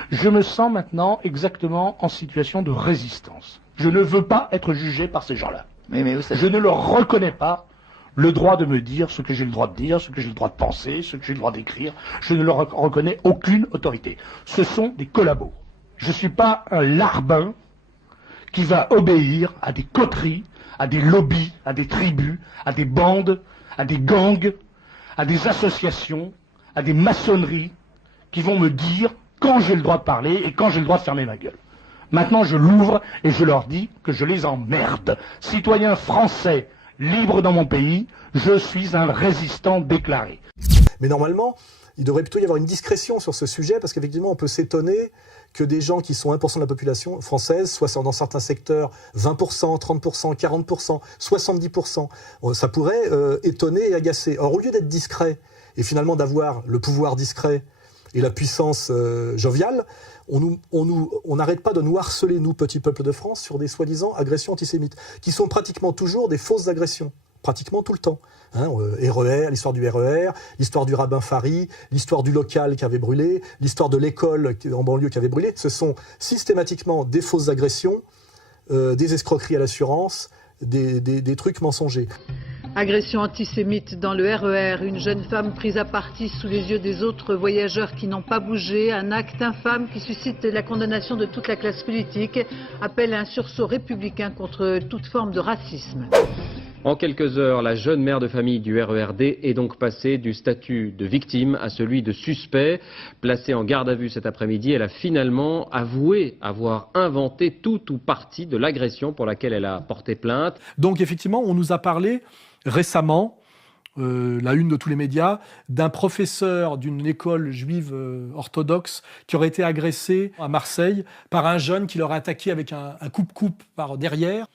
Je me sens maintenant exactement en situation de résistance. Je ne veux pas être jugé par ces gens-là. Je ne leur reconnais pas le droit de me dire ce que j'ai le droit de dire, ce que j'ai le droit de penser, ce que j'ai le droit d'écrire. Je ne leur reconnais aucune autorité. Ce sont des collabos. Je ne suis pas un larbin qui va obéir à des coteries, à des lobbies, à des tribus, à des bandes, à des gangs, à des associations, à des maçonneries qui vont me dire quand j'ai le droit de parler et quand j'ai le droit de fermer ma gueule. Maintenant, je l'ouvre et je leur dis que je les emmerde. Citoyens français, libres dans mon pays, je suis un résistant déclaré. Mais normalement, il devrait plutôt y avoir une discrétion sur ce sujet, parce qu'effectivement, on peut s'étonner que des gens qui sont 1% de la population française soient dans certains secteurs 20%, 30%, 40%, 70%. Ça pourrait étonner et agacer. Or, au lieu d'être discret, et finalement d'avoir le pouvoir discret et la puissance joviale, on n'arrête pas de nous harceler, nous, petits peuples de France, sur des soi-disant agressions antisémites, qui sont pratiquement toujours des fausses agressions, pratiquement tout le temps. RER, l'histoire du RER, l'histoire du rabbin Fari, l'histoire du local qui avait brûlé, l'histoire de l'école en banlieue qui avait brûlé. Ce sont systématiquement des fausses agressions, des escroqueries à l'assurance, des trucs mensongers. Agression antisémite dans le RER, une jeune femme prise à partie sous les yeux des autres voyageurs qui n'ont pas bougé, un acte infâme qui suscite la condamnation de toute la classe politique, appelle à un sursaut républicain contre toute forme de racisme. En quelques heures, la jeune mère de famille du RERD est donc passée du statut de victime à celui de suspect. Placée en garde à vue cet après-midi, elle a finalement avoué avoir inventé tout ou partie de l'agression pour laquelle elle a porté plainte. Donc effectivement, on nous a parlé récemment, la une de tous les médias, d'un professeur d'une école juive orthodoxe qui aurait été agressé à Marseille par un jeune qui l'aurait attaqué avec un coupe-coupe par derrière.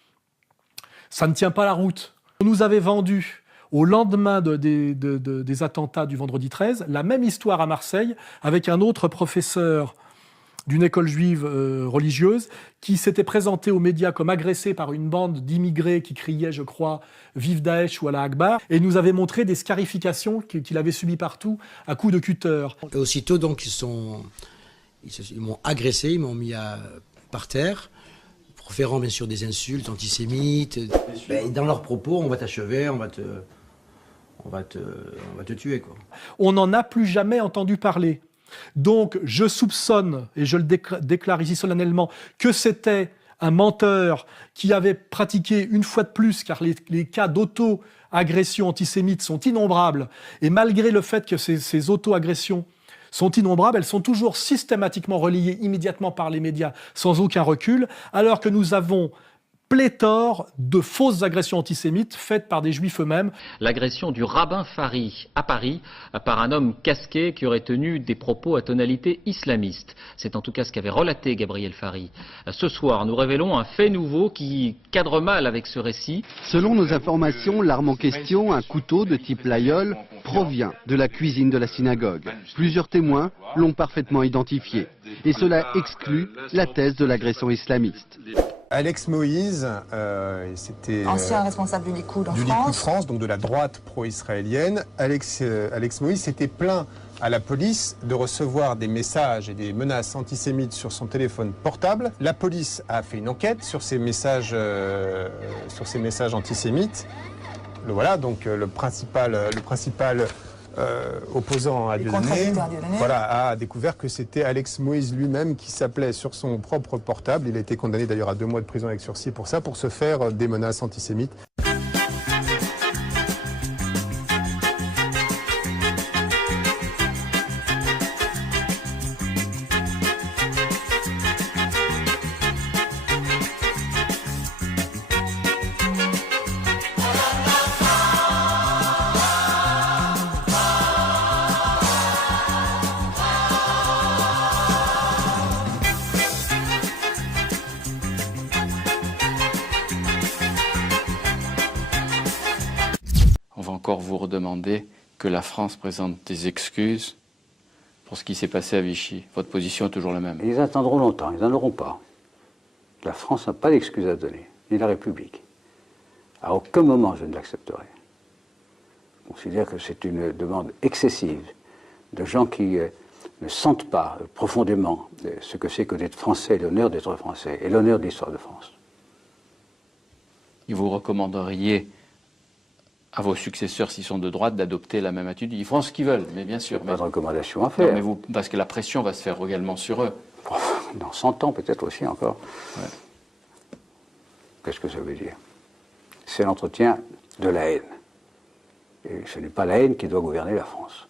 Ça ne tient pas la route. On nous avait vendu, au lendemain des attentats du vendredi 13, la même histoire à Marseille avec un autre professeur d'une école juive religieuse qui s'était présenté aux médias comme agressé par une bande d'immigrés qui criaient, je crois, « Vive Daesh » ou « Allah Akbar » et nous avait montré des scarifications qu'il avait subies partout à coups de cutter. Et aussitôt, donc, ils m'ont agressé, ils m'ont mis par terre, proférant bien sûr des insultes antisémites. Dans leurs propos, on va t'achever, on va te tuer, quoi. On n'en a plus jamais entendu parler. Donc, je soupçonne, et je le déclare ici solennellement, que c'était un menteur qui avait pratiqué une fois de plus, car les cas d'auto-agression antisémite sont innombrables, et malgré le fait que ces auto-agressions sont innombrables, elles sont toujours systématiquement relayées immédiatement par les médias sans aucun recul, alors que nous avons pléthore de fausses agressions antisémites faites par des juifs eux-mêmes. L'agression du rabbin Fari à Paris par un homme casqué qui aurait tenu des propos à tonalité islamiste. C'est en tout cas ce qu'avait relaté Gabriel Fari. Ce soir, nous révélons un fait nouveau qui cadre mal avec ce récit. Selon nos informations, l'arme en question, un couteau de type laïol, provient de la cuisine de la synagogue. Plusieurs témoins l'ont parfaitement identifié. Et cela exclut la thèse de l'agression islamiste. Alex Moïse, c'était ancien responsable du Likoud en France, donc de la droite pro-israélienne. Alex Moïse s'était plaint à la police de recevoir des messages et des menaces antisémites sur son téléphone portable. La police a fait une enquête sur ces messages antisémites. Voilà, donc le principal opposant à Dieudonné, a découvert que c'était Alex Moïse lui-même qui s'appelait sur son propre portable. Il a été condamné d'ailleurs à 2 mois de prison avec sursis pour ça, pour se faire des menaces antisémites. Vous redemander que la France présente des excuses pour ce qui s'est passé à Vichy. Votre position est toujours la même. Ils attendront longtemps, ils n'en auront pas. La France n'a pas d'excuses à donner, ni la République. À aucun moment je ne l'accepterai. Je considère que c'est une demande excessive de gens qui ne sentent pas profondément ce que c'est que d'être français, l'honneur d'être français et l'honneur de l'histoire de France. Et vous recommanderiez à vos successeurs, s'ils sont de droite, d'adopter la même attitude. Ils font ce qu'ils veulent, mais bien sûr. Pas de recommandation à faire. Non, mais parce que la pression va se faire également sur eux. Dans 100 ans, peut-être aussi encore. Ouais. Qu'est-ce que ça veut dire? C'est l'entretien de la haine. Et ce n'est pas la haine qui doit gouverner la France.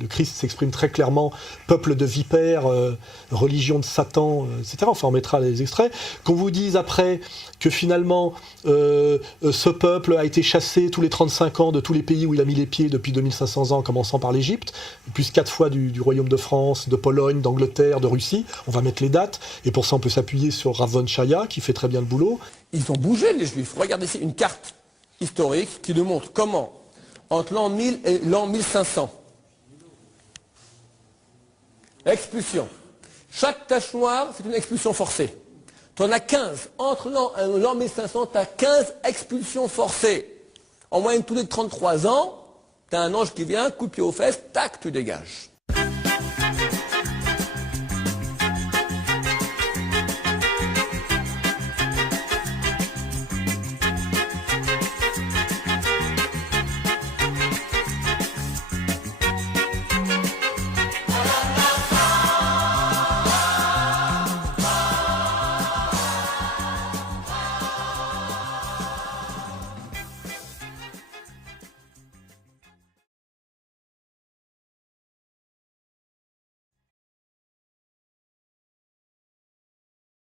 Le Christ s'exprime très clairement, peuple de vipères, religion de Satan, etc. Enfin, on mettra les extraits. Qu'on vous dise après que finalement, ce peuple a été chassé tous les 35 ans de tous les pays où il a mis les pieds depuis 2500 ans, commençant par l'Égypte, plus 4 fois du Royaume de France, de Pologne, d'Angleterre, de Russie. On va mettre les dates. Et pour ça, on peut s'appuyer sur Rav von Chaya, qui fait très bien le boulot. Ils ont bougé, les Juifs. Regardez ici une carte historique qui nous montre comment, entre l'an 1000 et l'an 1500, expulsion. Chaque tache noire, c'est une expulsion forcée. Tu en as 15. Entre l'an 1500, tu as 15 expulsions forcées. En moyenne, tous les 33 ans, tu as un ange qui vient, coup de pied aux fesses, tac, tu dégages.